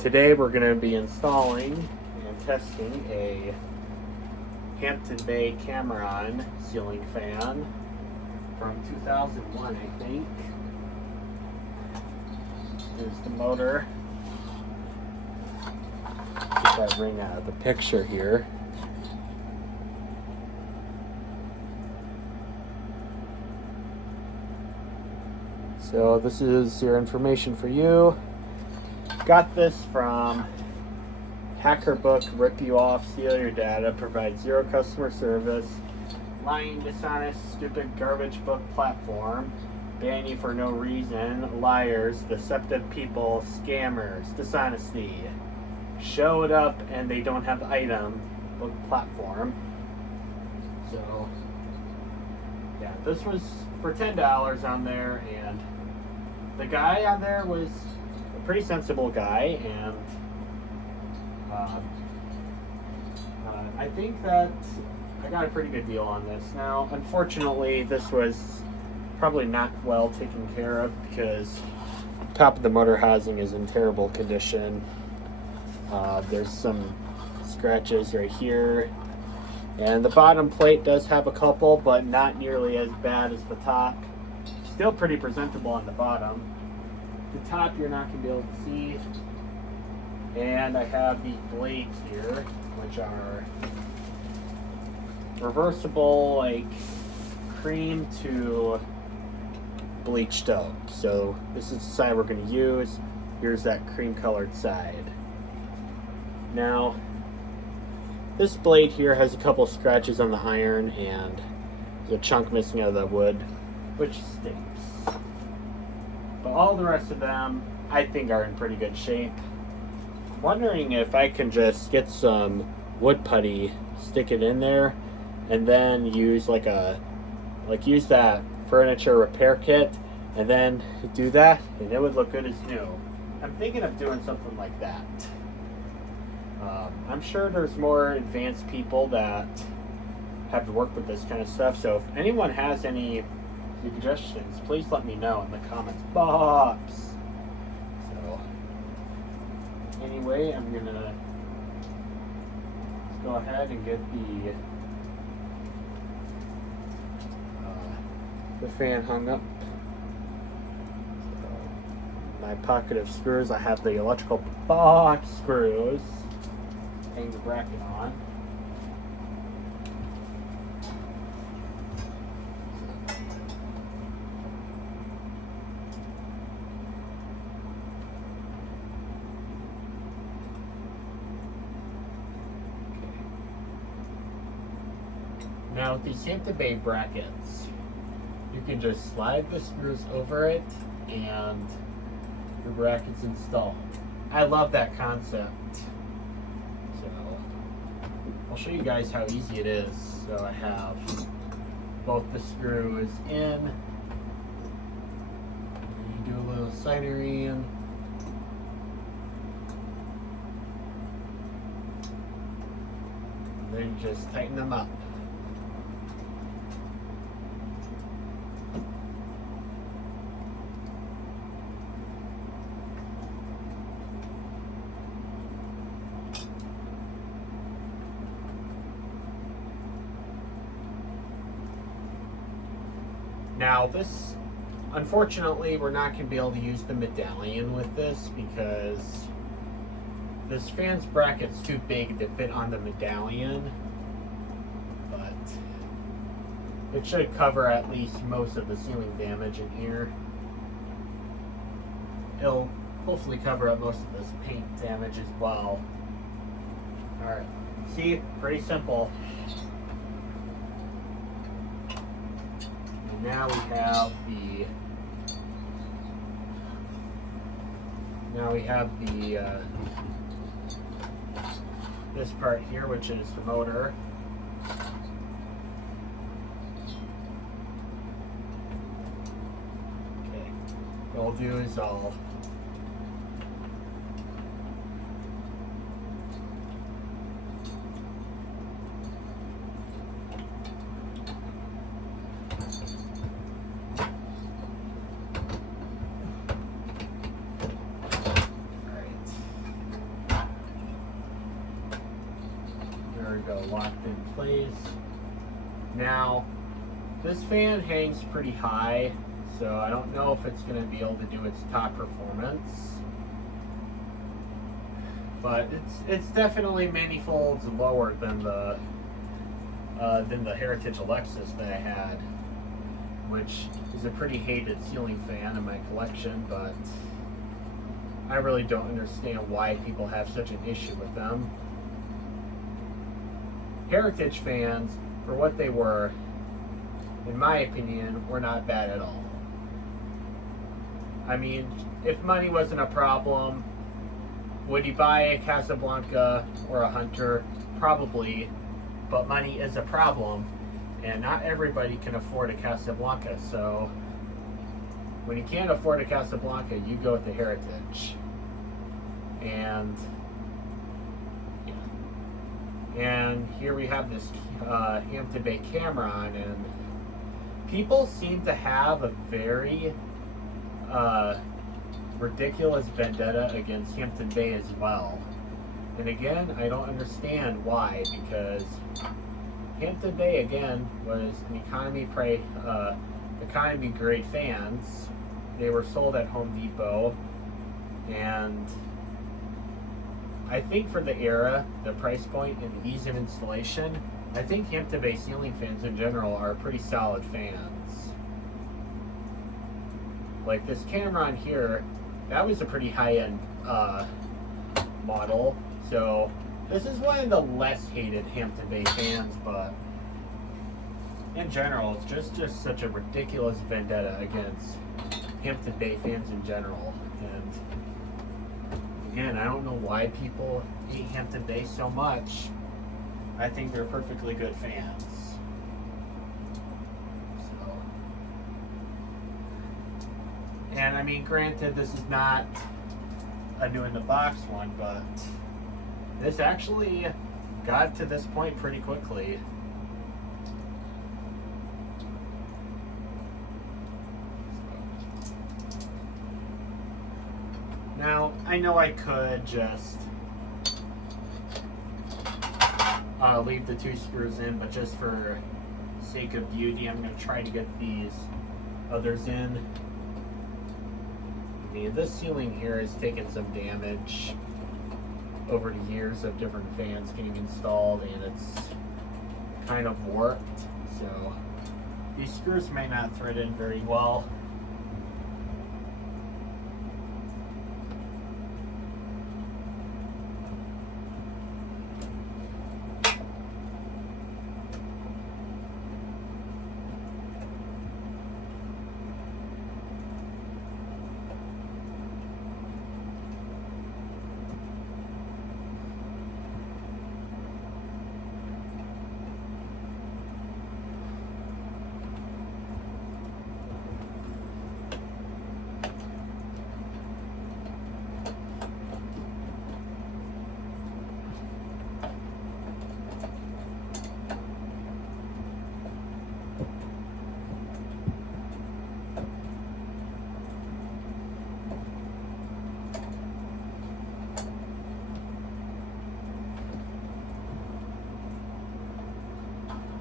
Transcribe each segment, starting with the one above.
Today we're going to be installing and testing a Hampton Bay Cameron ceiling fan from 2001, I think. Here's the motor. Get that ring out of the picture here. So this is your information for you. Got this from Hacker Book, Rip You Off, Steal Your Data, Provide Zero Customer Service, Lying, Dishonest, Stupid Garbage Book Platform, Ban You for No Reason, Liars, Deceptive People, Scammers, Dishonesty, Show It Up and They Don't Have the Item Book Platform. So, yeah, this was for $10 on there, and the guy on there was a pretty sensible guy, and I think that I got a pretty good deal on this. Now, unfortunately, this was probably not well taken care of because the top of the motor housing is in terrible condition. There's some scratches right here, and the bottom plate does have a couple, but not nearly as bad as the top. Still pretty presentable on the bottom. The top you're not going to be able to see. And I have the blades here, which are reversible, like cream to bleached oak. So this is the side we're going to use. Here's that cream colored side. Now, this blade here has a couple scratches on the iron and there's a chunk missing out of the wood, which stinks. But all the rest of them, I think, are in pretty good shape. I'm wondering if I can just get some wood putty, stick it in there, and then use use that furniture repair kit, and then do that, and it would look good as new. I'm thinking of doing something like that. I'm sure there's more advanced people that have to work with this kind of stuff, so if anyone has any suggestions, please let me know in the comments box. So anyway, I'm gonna go ahead and get the fan hung up. So, my pocket of screws, I have the electrical box screws. Hang the bracket on. Now with these Hampton Bay brackets, you can just slide the screws over it and your bracket's installed. I love that concept. So I'll show you guys how easy it is. So I have both the screws in. You do a little soldering. And then you just tighten them up. Now this, unfortunately, we're not going to be able to use the medallion with this because this fan's bracket's too big to fit on the medallion, but it should cover at least most of the ceiling damage in here. It'll hopefully cover up most of this paint damage as well. Alright, see, pretty simple. Now we have the this part here, which is the motor. Okay, what I'll do is I'll go, locked in place. Now, this fan hangs pretty high, so I don't know if it's going to be able to do its top performance. But it's definitely many folds lower than the Heritage Alexis that I had, which is a pretty hated ceiling fan in my collection, but I really don't understand why people have such an issue with them. Heritage fans, for what they were, in my opinion, were not bad at all. I mean, if money wasn't a problem, would you buy a Casablanca or a Hunter? Probably, but money is a problem, and not everybody can afford a Casablanca, so when you can't afford a Casablanca, you go with the Heritage. And here we have this Hampton Bay Cameron, and people seem to have a very ridiculous vendetta against Hampton Bay as well. And again, I don't understand why, because Hampton Bay again was an economy grade fans. They were sold at Home Depot, and I think for the era, the price point, and the ease of installation, I think Hampton Bay ceiling fans in general are pretty solid fans. Like this Cameron here, that was a pretty high-end model. So this is one of the less hated Hampton Bay fans, but in general, it's just such a ridiculous vendetta against Hampton Bay fans in general. And again, I don't know why people hate Hampton Bay so much. I think they're perfectly good fans. So, and I mean, granted, this is not a new in the box one, but this actually got to this point pretty quickly. Now, I know I could just leave the 2 screws in, but just for sake of beauty, I'm going to try to get these others in. I mean, this ceiling here has taken some damage over the years of different fans getting installed, and it's kind of warped, so these screws may not thread in very well.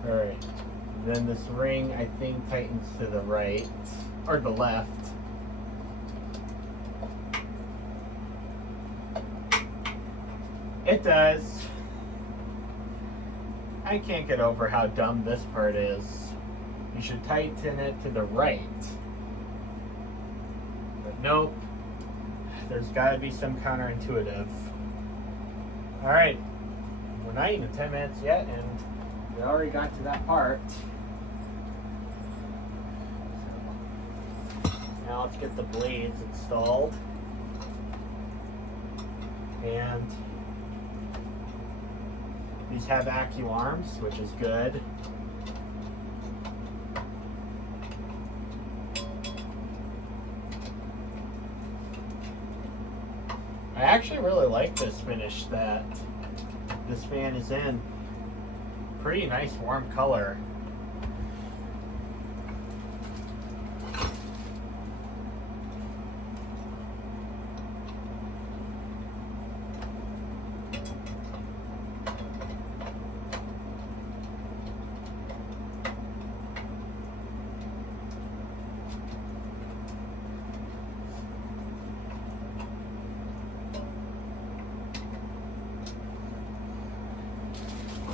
Alright, then this ring I think tightens to the right, or the left. It does. I can't get over how dumb this part is. You should tighten it to the right. But nope, there's gotta be some counterintuitive. Alright, we're not even 10 minutes yet, and we already got to that part. So, now let's get the blades installed. And these have AccuArms, arms, which is good. I actually really like this finish that this fan is in. Pretty nice warm color.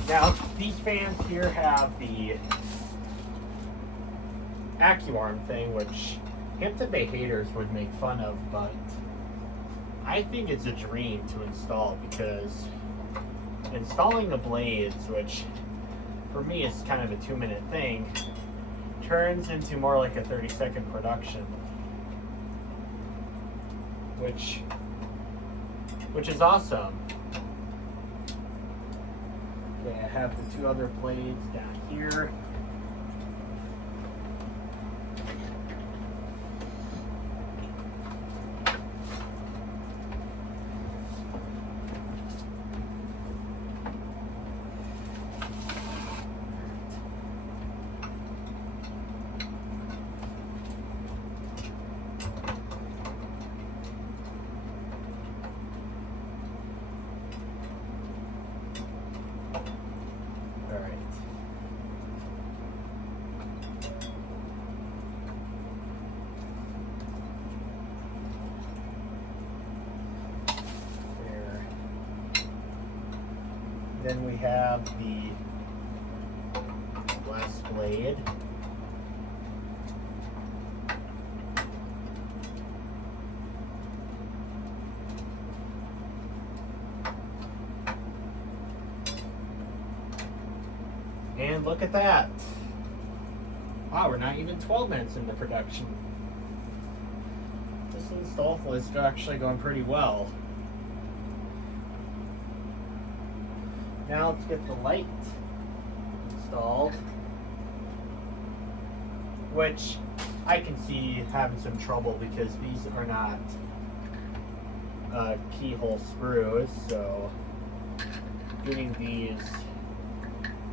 Now, these fans here have the AccuArm thing, which Hampton Bay haters would make fun of, but I think it's a dream to install, because installing the blades, which for me is kind of a 2-minute thing, turns into more like a 30-second production, which is awesome. Okay, I have the 2 other blades down here. Then we have the glass blade. And look at that. Wow, we're not even 12 minutes into production. This install is actually going pretty well. Now let's get the light installed, which I can see having some trouble because these are not keyhole screws, so getting these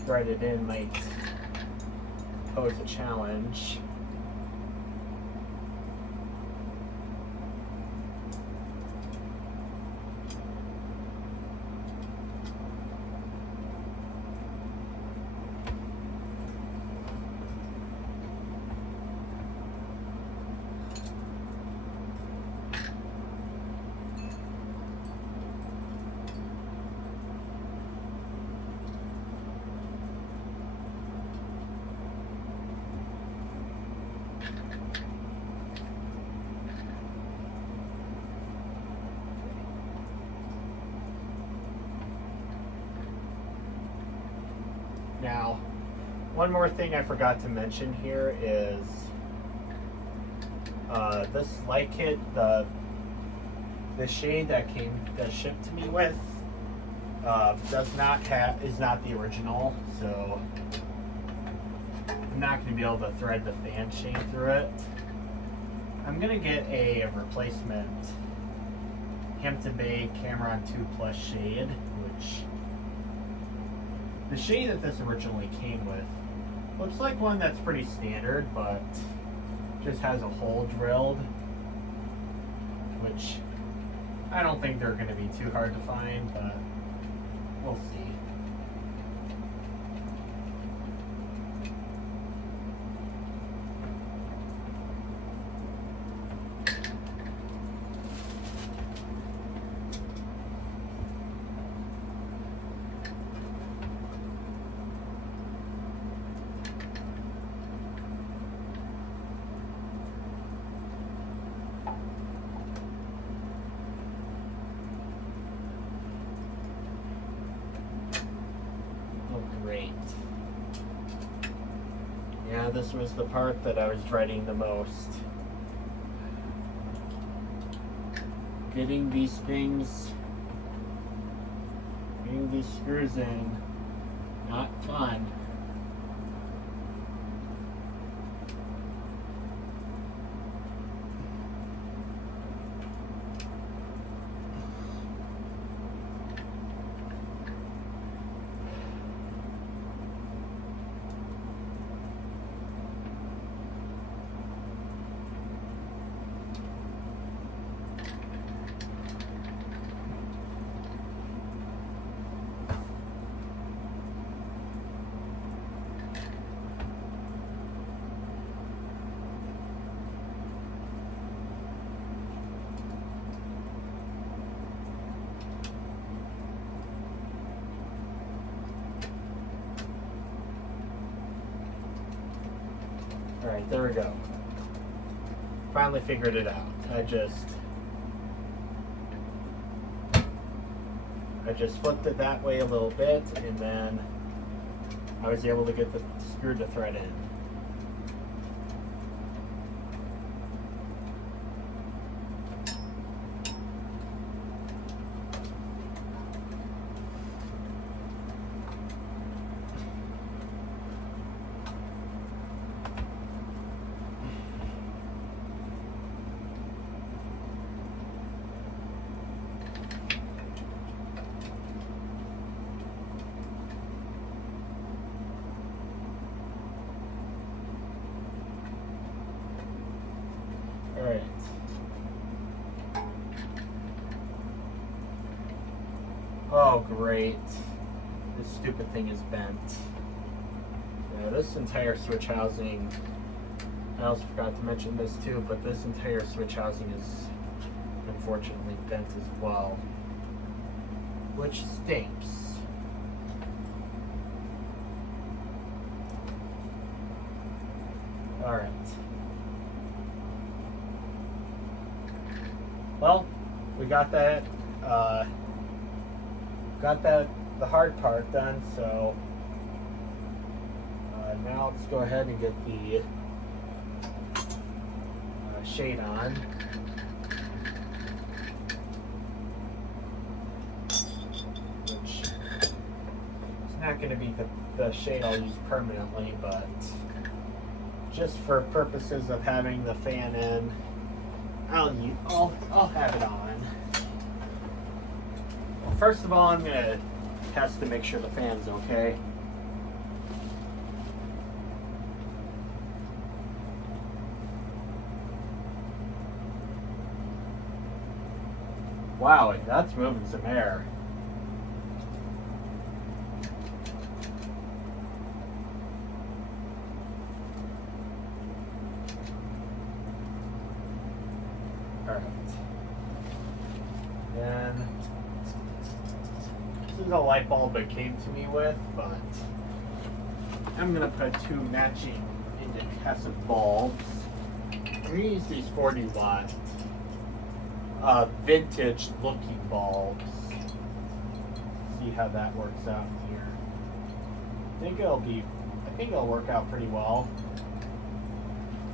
threaded in might pose a challenge. Now, one more thing I forgot to mention here is this light kit, the shade that shipped to me with is not the original, so I'm not going to be able to thread the fan shade through it. I'm going to get a replacement Hampton Bay Cameron 2 Plus shade, which the shade that this originally came with looks like one that's pretty standard, but just has a hole drilled, which I don't think they're going to be too hard to find, but we'll see. Great. Yeah, this was the part that I was dreading the most. Getting these screws in, not fun. Alright, there we go. Finally figured it out. I just flipped it that way a little bit, and then I was able to get the screw to thread in. Alright. Oh, great. This stupid thing is bent. Yeah, this entire switch housing, I also forgot to mention this too, but this entire switch housing is unfortunately bent as well, which stinks. Alright. Well, we got that, the hard part done, so now let's go ahead and get the shade on. Which is not going to be the shade I'll use permanently, but just for purposes of having the fan in, I'll have it on. Well, first of all, I'm gonna test to make sure the fan's okay. Wow, that's moving some air. Alright. And this is a light bulb it came to me with, but I'm going to put two matching incandescent bulbs. I'm going to use these 40 watt vintage looking bulbs. See how that works out here. I think it'll work out pretty well.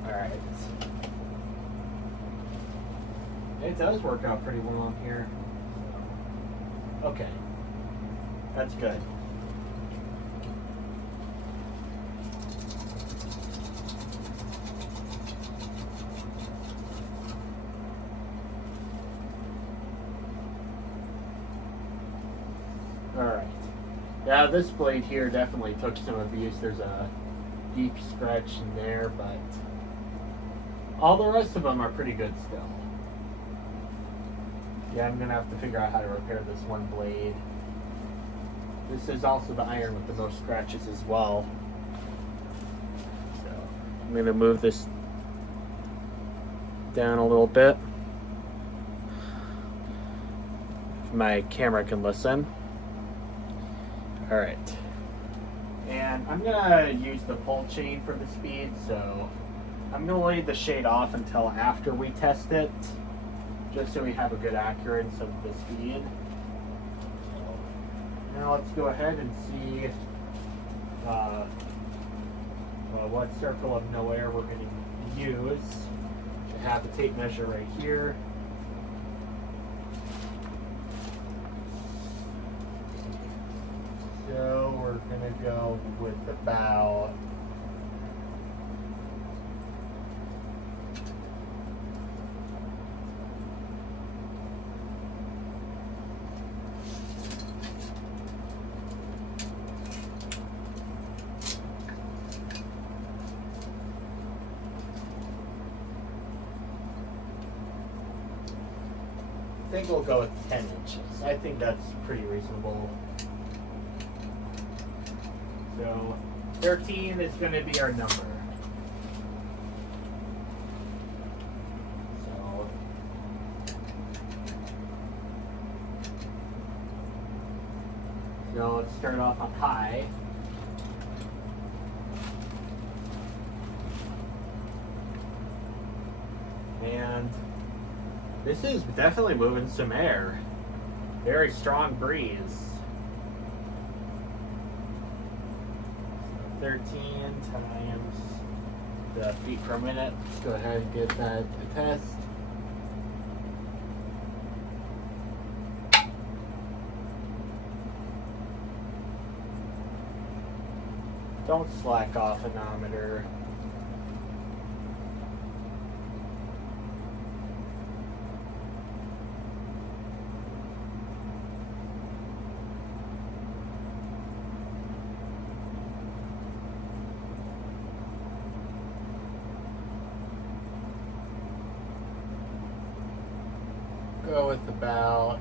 Alright. It does work out pretty well on here. Okay. That's good. Alright. Yeah, this blade here definitely took some abuse. There's a deep scratch in there, but all the rest of them are pretty good still. Yeah, I'm going to have to figure out how to repair this one blade. This is also the iron with the most scratches as well. So I'm going to move this down a little bit. If my camera can listen. Alright. And I'm going to use the pull chain for the speed, so I'm going to leave the shade off until after we test it, just so we have a good accuracy of the speed. Now let's go ahead and see what circle of no air we're going to use. I have the tape measure right here. So we're going to go with about I think we'll go with 10 inches. I think that's pretty reasonable. So 13 is going to be our number. So let's start off on high. This is definitely moving some air. Very strong breeze. 13 times the feet per minute. Let's go ahead and get that to test. Don't slack off, anemometer. Go with about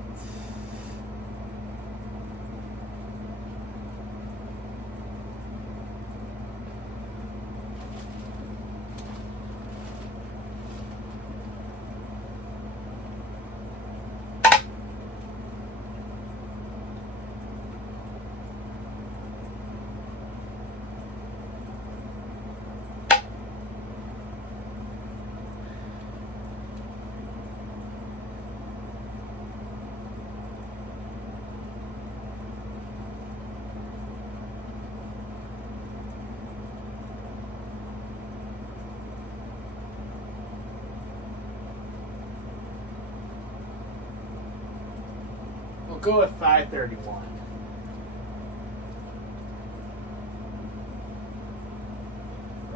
we'll go with 531.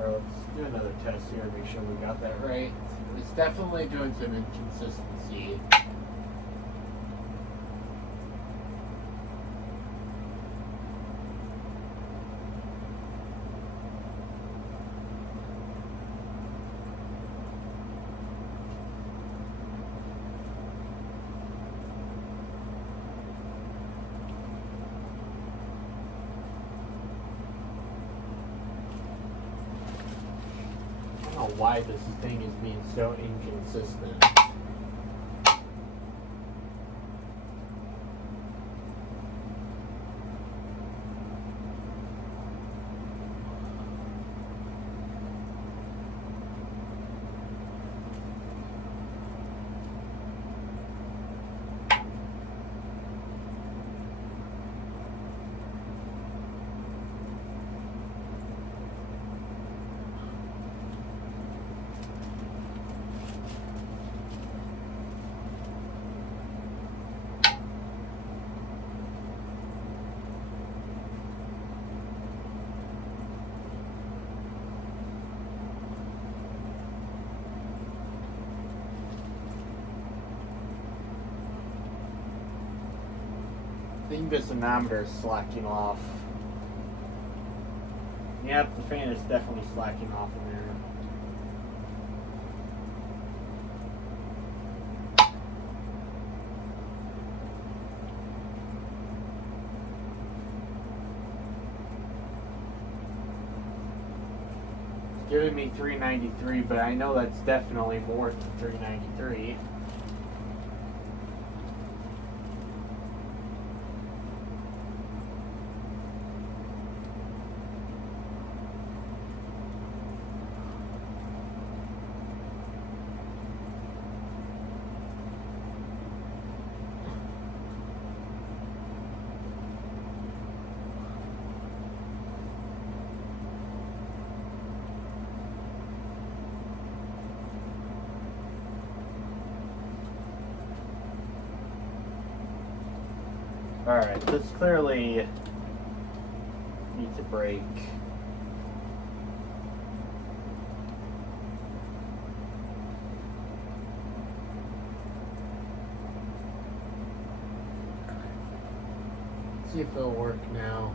Or let's do another test here, make sure we got that right. It's definitely doing some inconsistency. I don't know why this thing is being so inconsistent. I think this anemometer is slacking off. Yep, the fan is definitely slacking off in there. It's giving me 393, but I know that's definitely more than 393. Alright, this clearly needs a break. Let's see if it'll work now.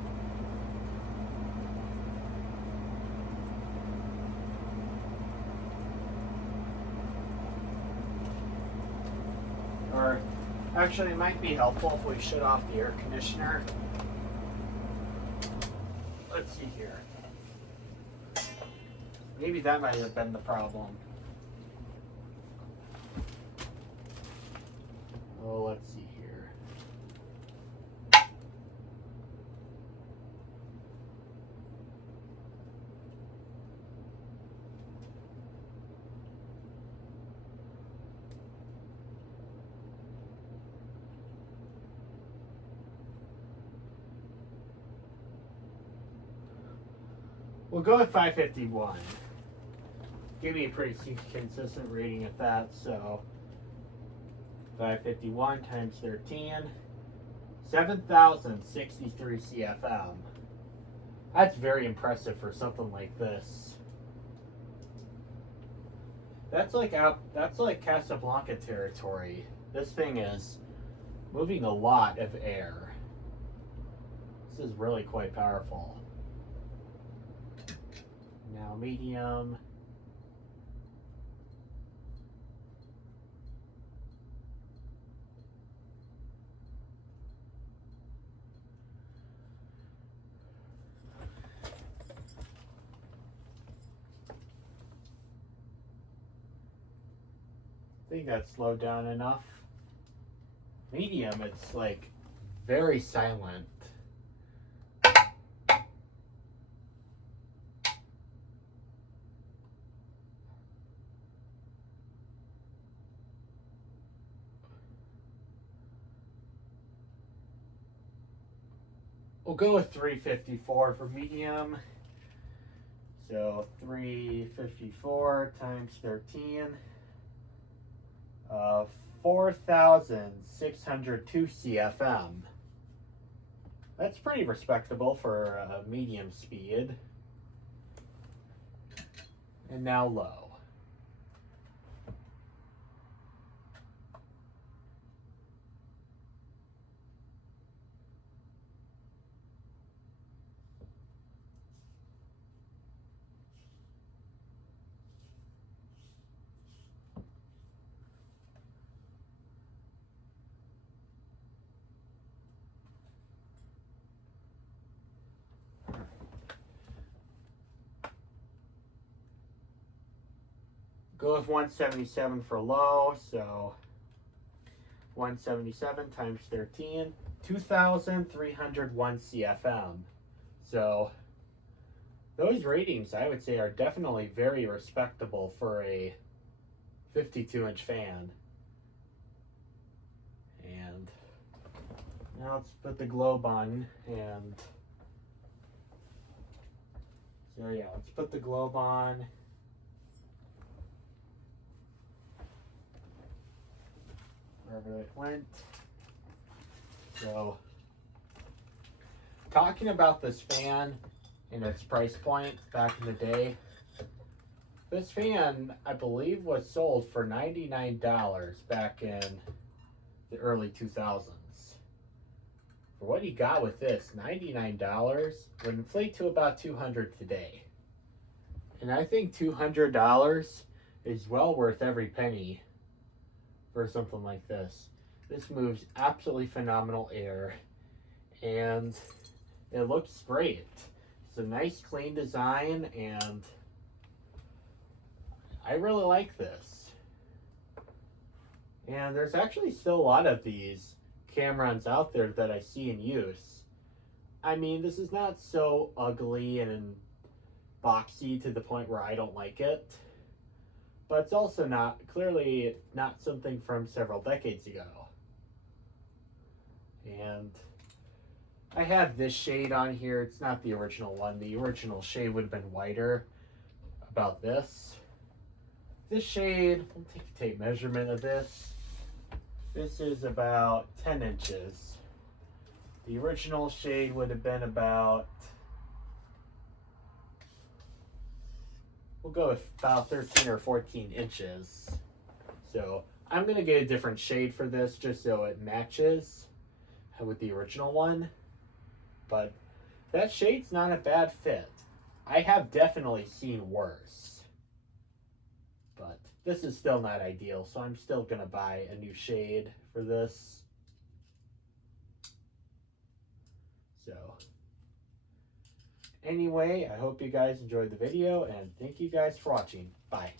Or actually, it might be helpful if we shut off the air conditioner. Let's see here. Maybe that might have been the problem. Oh, let's see here. We'll go with 551. Give me a pretty consistent rating at that, so 551 times 13, 7,063 CFM. That's very impressive for something like this. That's like Casablanca territory. This thing is moving a lot of air. This is really quite powerful. Now medium. I think that's slowed down enough. Medium, it's like very silent. We'll go with 354 for medium. So 354 times 13. 4,602 CFM. That's pretty respectable for medium speed. And now low. Go with 177 for low, so 177 times 13, 2,301 CFM. So those ratings, I would say, are definitely very respectable for a 52-inch fan. And now let's put the globe on, and so yeah, let's put the globe on. Wherever it went. So, talking about this fan and its price point back in the day, this fan, I believe, was sold for $99 back in the early 2000s. For what he got with this, $99 would inflate to about $200 today. And I think $200 is well worth every penny for something like this. This moves absolutely phenomenal air, and it looks great. It's a nice clean design, and I really like this. And there's actually still a lot of these Camerons out there that I see in use. I mean, this is not so ugly and boxy to the point where I don't like it, but it's also clearly not something from several decades ago. And I have this shade on here. It's not the original one. The original shade would have been whiter, about this. This shade, I'll take a tape measurement of this. This is about 10 inches. The original shade would have been about, we'll go with about 13 or 14 inches. So I'm going to get a different shade for this just so it matches with the original one. But that shade's not a bad fit. I have definitely seen worse. But this is still not ideal, so I'm still going to buy a new shade for this. So anyway, I hope you guys enjoyed the video, and thank you guys for watching. Bye.